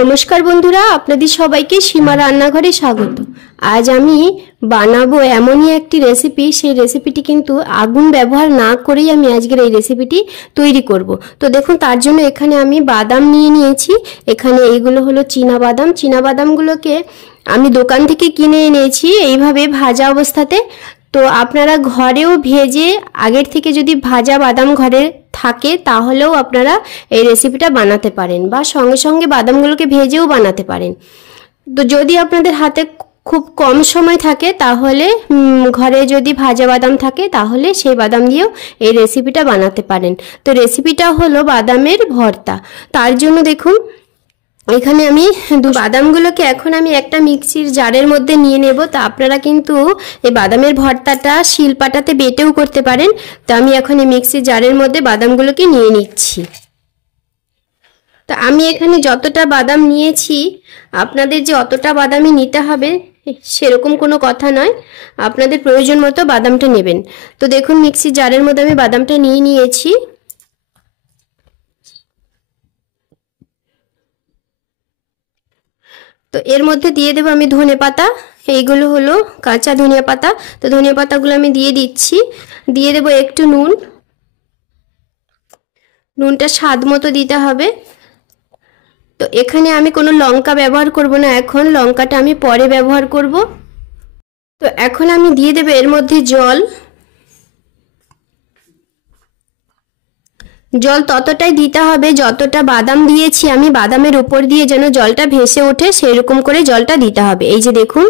নমস্কার বন্ধুরা, আপনাদের সবাইকে সীমা রান্নাঘরে স্বাগত। আজ আমি বানাবো এমনই একটি রেসিপি, সেই রেসিপিটি কিন্তু আগুন ব্যবহার না করেই আমি আজকের এই রেসিপিটি তৈরি করব। তো দেখুন, তার জন্য এখানে আমি বাদাম নিয়ে নিয়েছি। এখানে এইগুলো হলো চীনা বাদাম। চীনা বাদামগুলোকে আমি দোকান থেকে কিনে এনেছি এইভাবে ভাজা অবস্থাতে। তো আপনারা ঘরেও ভেজে আগের থেকে যদি ভাজা বাদাম ঘরে থাকে তাহলেও আপনারা এই রেসিপিটা বানাতে পারেন, বা সঙ্গে সঙ্গে বাদামগুলোকে ভেজেও বানাতে পারেন। তো যদি আপনাদের হাতে খুব কম সময় থাকে তাহলে ঘরে যদি ভাজা বাদাম থাকে তাহলে সেই বাদাম দিয়েও এই রেসিপিটা বানাতে পারেন। তো রেসিপিটা হলো বাদামের ভর্তা। তার জন্য দেখুন, এখানে আমি বাদামগুলোকে এখন আমি একটা মিক্সির জারের মধ্যে নিয়ে নেব। তা আপনারা কিন্তু এই বাদামের ভর্তাটা শিলপাটাতে বেটেও করতে পারেন। তো আমি এখন এই মিক্সির জারের মধ্যে বাদামগুলোকে নিয়ে নিচ্ছি। তা আমি এখানে যতটা বাদাম নিয়েছি, আপনাদের যে অতটা বাদামই নিতে হবে সেরকম কোনো কথা নয়, আপনাদের প্রয়োজন মতো বাদামটা নেবেন। তো দেখুন, মিক্সির জারের মধ্যে আমি বাদামটা নিয়ে নিয়েছি। তো এর মধ্যে দিয়ে দেবো আমি ধনে পাতা। এইগুলো হলো কাঁচা ধনিয়া পাতা। তো ধনিয়া পাতাগুলো আমি দিয়ে দিচ্ছি। দিয়ে দেবো একটু নুন। নুনটা স্বাদ মতো দিতে হবে। তো এখানে আমি কোনো লঙ্কা ব্যবহার করব না, এখন লঙ্কাটা আমি পরে ব্যবহার করব। তো এখন আমি দিয়ে দেবো এর মধ্যে জল। জল ততটাই দিতে হবে যতটা বাদাম দিয়েছি আমি, বাদামের উপর দিয়ে যেন জলটা ভেসে ওঠে সেই রকম করে জলটা দিতে হবে। এই যে দেখুন,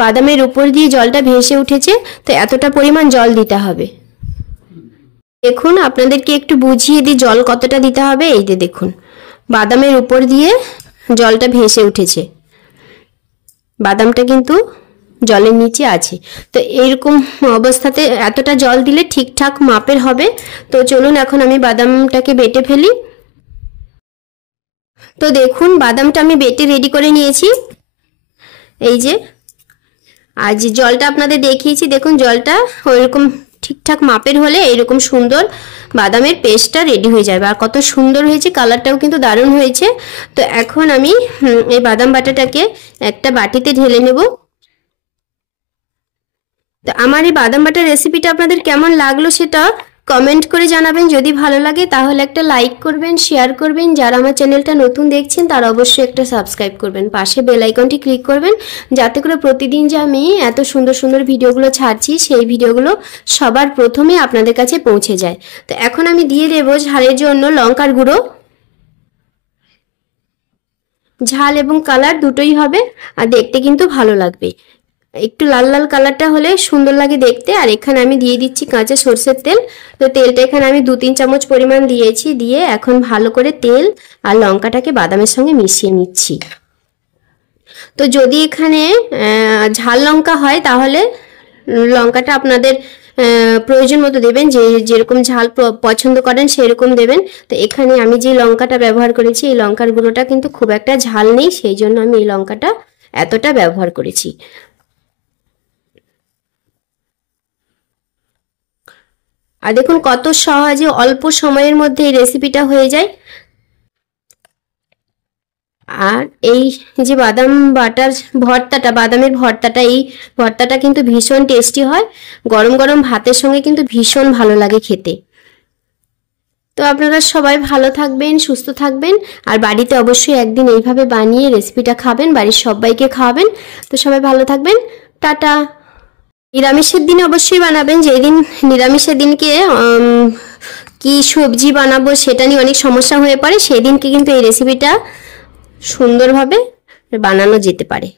বাদামের উপর দিয়ে জলটা ভেসে উঠেছে, তো এতটা পরিমাণ জল দিতে হবে। দেখুন, আপনাদেরকে একটু বুঝিয়ে দিই জল কতটা দিতে হবে। এই যে দেখুন, বাদামের উপর দিয়ে জলটা ভেসে উঠেছে, বাদামটা কিন্তু জলের নিচে আছে। তো এইরকম অবস্থাতে এতটা জল দিলে ঠিকঠাক মাপের হবে। তো চলুন এখন আমি বাদামটাকে বেটে ফেলি। তো দেখুন, বাদামটা আমি বেটে রেডি করে নিয়েছি। এই যে আর যে জলটা আপনাদের দেখিয়েছি, দেখুন জলটা ওইরকম ঠিকঠাক মাপের হলে এইরকম সুন্দর বাদামের পেস্টটা রেডি হয়ে যাবে। আর কত সুন্দর হয়েছে, কালারটাও কিন্তু দারুণ হয়েছে। তো এখন আমি এই বাদাম বাটাটাকে একটা বাটিতে ঢেলে নেব। তো আমার এই বাদাম বাটার রেসিপিটা আপনাদের কেমন লাগলো সেটা কমেন্ট করে জানাবেন। যদি ভালো লাগে তাহলে একটা লাইক করবেন, শেয়ার করবেন। যারা আমার চ্যানেলটা নতুন দেখছেন তারা অবশ্যই একটা সাবস্ক্রাইব করবেন, পাশে বেল আইকনটি ক্লিক করবেন, যাতে করে প্রতিদিন যে আমি এত সুন্দর সুন্দর ভিডিওগুলো ছাড়ছি সেই ভিডিওগুলো সবার প্রথমে আপনাদের কাছে পৌঁছে যায়। তো এখন আমি দিয়ে দেবো ঝালের জন্য লঙ্কার গুঁড়ো। ঝাল এবং কালার দুটোই হবে, আর দেখতে কিন্তু ভালো লাগবে। একটু লাল লাল কালারটা হলে সুন্দর লাগে দেখতে। আর এখানে আমি দিয়ে দিচ্ছি কাঁচা সরষের তেল। তো তেলটা এখানে আমি 2-3 চামচ পরিমাণ দিয়েছি। দিয়ে এখন ভালো করে তেল আর লঙ্কাটাকে বাদামের সঙ্গে মিশিয়ে নিচ্ছি। তো যদি এখানে ঝাল লঙ্কা হয় তাহলে লঙ্কাটা আপনাদের প্রয়োজন মতো দেবেন, যেরকম ঝাল পছন্দ করেন সেরকম দেবেন। তো এখানে আমি যে লঙ্কাটা ব্যবহার করেছি, এই লঙ্কার গুঁড়োটা কিন্তু খুব একটা ঝাল নেই, সেই জন্য আমি এই লঙ্কাটা এতটা ব্যবহার করেছি। আর দেখুন কত সহজে অল্প সময়ের মধ্যে এই রেসিপিটা হয়ে যায়। আর এই যে বাদাম বাটার ভর্তাটা, বাদামের ভর্তাটা, এই ভর্তাটা কিন্তু ভীষণ টেস্টি হয়। গরম গরম ভাতের সঙ্গে কিন্তু ভীষণ ভালো লাগে খেতে। তো আপনারা সবাই ভালো থাকবেন, সুস্থ থাকবেন, আর বাড়িতে অবশ্যই একদিন এইভাবে বানিয়ে রেসিপিটা খাবেন, বাড়ির সবাইকে খাওয়াবেন। তো সবাই ভালো থাকবেন, টাটা। নিরামিষের দিনে অবশ্যই বানাবেন। যেই দিন নিরামিষের দিনকে কি সবজি বানাবো সেটা নিয়ে অনেক সমস্যা হয়ে পড়ে, সেই দিনকে কিন্তু এই রেসিপিটা সুন্দরভাবে বানানো যেতে পারে।